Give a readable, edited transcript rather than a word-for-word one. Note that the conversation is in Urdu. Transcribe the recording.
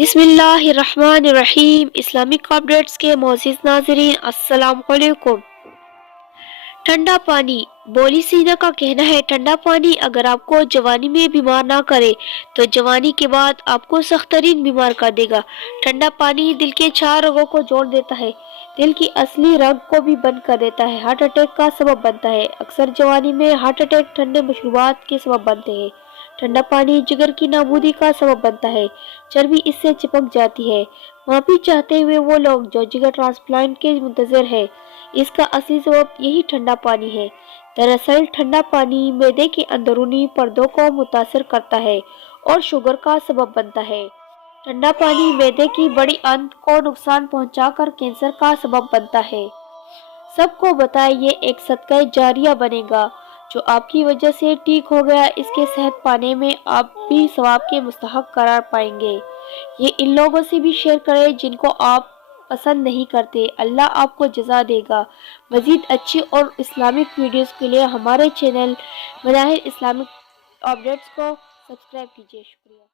بسم اللہ الرحمن الرحیم۔ اسلامک اپڈیٹس کے معزز ناظرین السلام علیکم۔ ٹھنڈا پانی۔ بولی سینا کا کہنا ہے ٹھنڈا پانی اگر آپ کو جوانی میں بیمار نہ کرے تو جوانی کے بعد آپ کو سخت ترین بیمار کر دے گا۔ ٹھنڈا پانی دل کے 4 رگوں کو جوڑ دیتا ہے، دل کی اصلی رگ کو بھی بند کر دیتا ہے، ہارٹ اٹیک کا سبب بنتا ہے۔ اکثر جوانی میں ہارٹ اٹیک ٹھنڈے مشروبات کے سبب بنتے ہیں۔ ٹھنڈا پانی جگر کی نابودی کا سبب بنتا ہے، چربی اس سے چپک جاتی ہے۔ معافی چاہتے ہوئے وہ لوگ جو جگر ٹرانسپلانٹ کے منتظر ہیں، اس کا اصلی سبب یہی ٹھنڈا پانی ہے۔ دراصل ٹھنڈا پانی معدے کے اندرونی پردوں کو متاثر کرتا ہے اور شوگر کا سبب بنتا ہے۔ ٹھنڈا پانی معدے کی بڑی اند کو نقصان پہنچا کر کینسر کا سبب بنتا ہے۔ سب کو بتائیں یہ ایک صدقہ جاریہ بنے گا جو آپ کی وجہ سے ٹھیک ہو گیا، اس کے صحت پانے میں آپ بھی ثواب کے مستحق قرار پائیں گے۔ یہ ان لوگوں سے بھی شیئر کریں جن کو آپ پسند نہیں کرتے۔ اللہ آپ کو جزا دے گا۔ مزید اچھی اور اسلامک ویڈیوز کے لیے ہمارے چینل مظاہر اسلامک اپڈیٹس کو سبسکرائب کیجیے۔ شکریہ۔